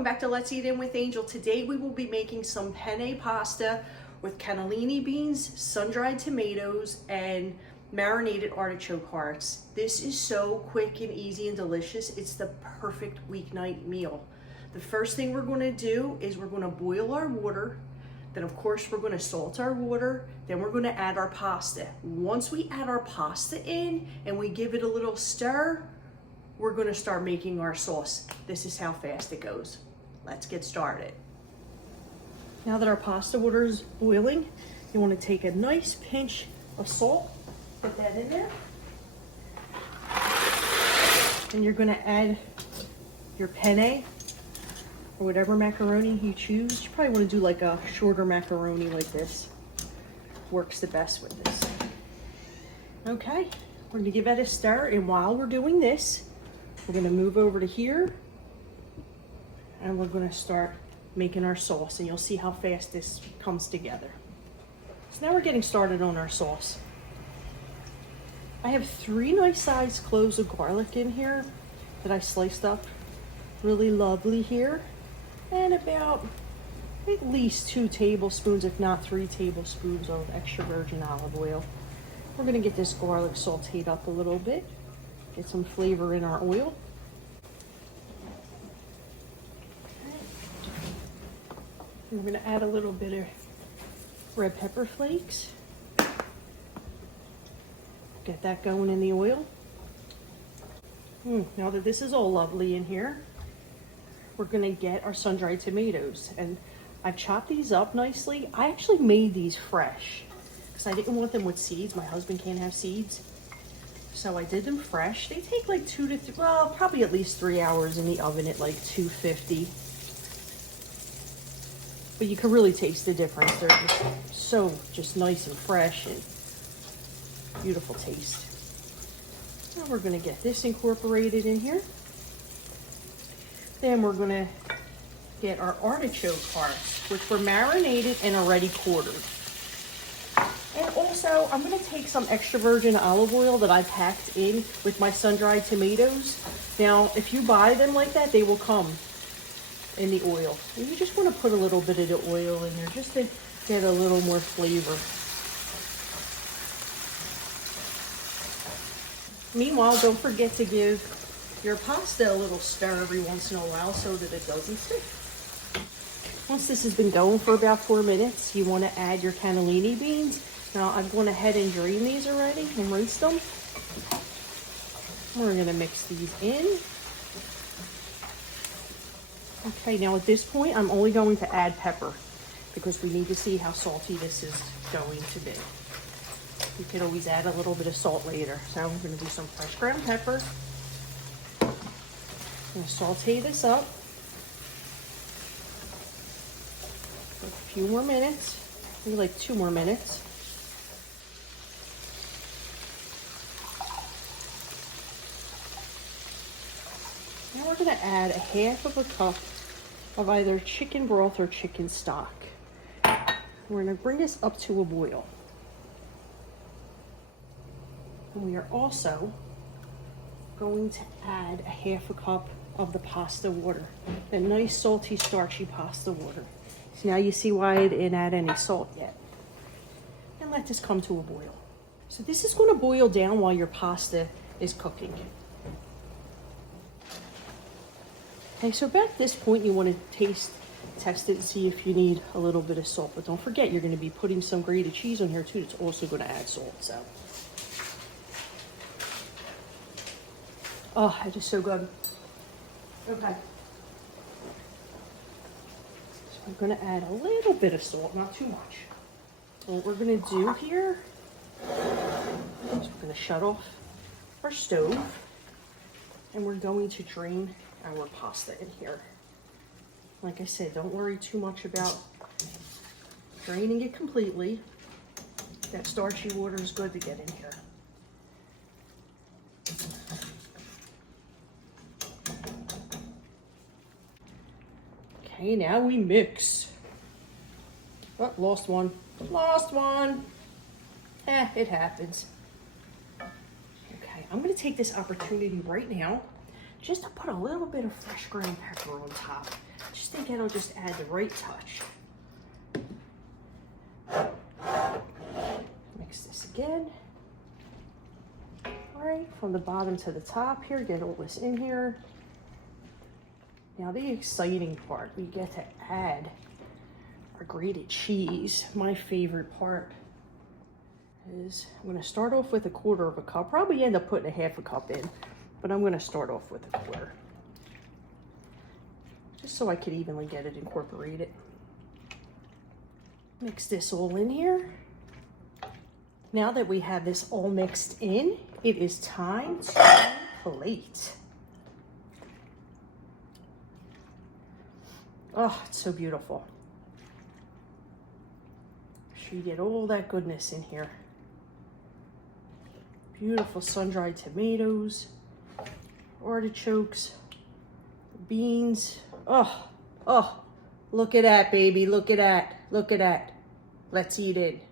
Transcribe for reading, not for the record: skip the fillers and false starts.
welcome back to Let's Eat In with Angel. Today we will be making some penne pasta with cannellini beans, sun-dried tomatoes, and marinated artichoke hearts. This is so quick and easy and delicious. It's the perfect weeknight meal. The first thing we're going to do is we're going to boil our water. Then of course we're going to salt our water. Then we're going to add our pasta. Once we add our pasta in and we give it a little stir, we're going to start making our sauce. This is how fast it goes. Let's get started. Now that our pasta water is boiling, you want to take a nice pinch of salt, put that in there. And you're going to add your penne or whatever macaroni you choose. You probably want to do like a shorter macaroni like this. Works the best with this. Okay, we're going to give that a stir, and while we're doing this, we're going to move over to here and we're going to start making our sauce, and you'll see how fast this comes together. So now we're getting started on our sauce. I have 3 nice sized cloves of garlic in here that I sliced up really lovely here, and about at least 2 tablespoons, if not 3 tablespoons of extra virgin olive oil. We're going to get this garlic sauteed up a little bit. Get some flavor in our oil. We're going to add a little bit of red pepper flakes. Get that going in the oil. Now that this is all lovely in here, we're going to get our sun-dried tomatoes. And I've chopped these up nicely. I actually made these fresh because I didn't want them with seeds. My husband can't have seeds. So I did them fresh. They take like 2 to 3, well, probably at least 3 hours in the oven at like 250. But you can really taste the difference. They're just nice and fresh and beautiful taste. Now we're going to get this incorporated in here. Then we're going to get our artichoke hearts, which were marinated and already quartered. And also, I'm going to take some extra virgin olive oil that I packed in with my sun-dried tomatoes. Now, if you buy them like that, they will come in the oil. And you just want to put a little bit of the oil in there just to get a little more flavor. Meanwhile, don't forget to give your pasta a little stir every once in a while so that it doesn't stick. Once this has been going for about 4 minutes, you want to add your cannellini beans. Now I've gone ahead and drained these already and rinsed them. We're going to mix these in. Okay, now at this point I'm only going to add pepper because we need to see how salty this is going to be. You could always add a little bit of salt later. So I'm going to do some fresh ground pepper. I'm going to saute this up for a few more minutes, maybe like 2 more minutes. Now we're going to add a 1/2 cup of either chicken broth or chicken stock. We're going to bring this up to a boil. And we are also going to add a 1/2 cup of the pasta water, that nice salty starchy pasta water. So now you see why I didn't add any salt yet. And let this come to a boil. So this is going to boil down while your pasta is cooking. Okay, so about this point you want to test it and see if you need a little bit of salt. But don't forget, you're going to be putting some grated cheese on here too. It's also going to add salt. So, oh, it is so good. Okay. So I'm going to add a little bit of salt, not too much. And what we're going to do here is we're going to shut off our stove and we're going to drain our pasta in here. Like I said, don't worry too much about draining it completely. That starchy water is good to get in here. Okay, now we mix. Oh, lost one. Lost one. It happens. Okay, I'm going to take this opportunity right now just to put a little bit of fresh ground pepper on top. Just think it'll just add the right touch. Mix this again. All right, from the bottom to the top here, get all this in here. Now the exciting part, we get to add our grated cheese. My favorite part is I'm gonna start off with 1/4 cup. Probably end up putting 1/2 cup in, but I'm gonna start off with 1/4. Just so I could evenly get it incorporated. Mix this all in here. Now that we have this all mixed in, it is time to plate. Oh, it's so beautiful. So you get all that goodness in here. Beautiful sun-dried tomatoes, artichokes, beans. Oh, oh, look at that, baby. Look at that. Look at that. Let's eat it.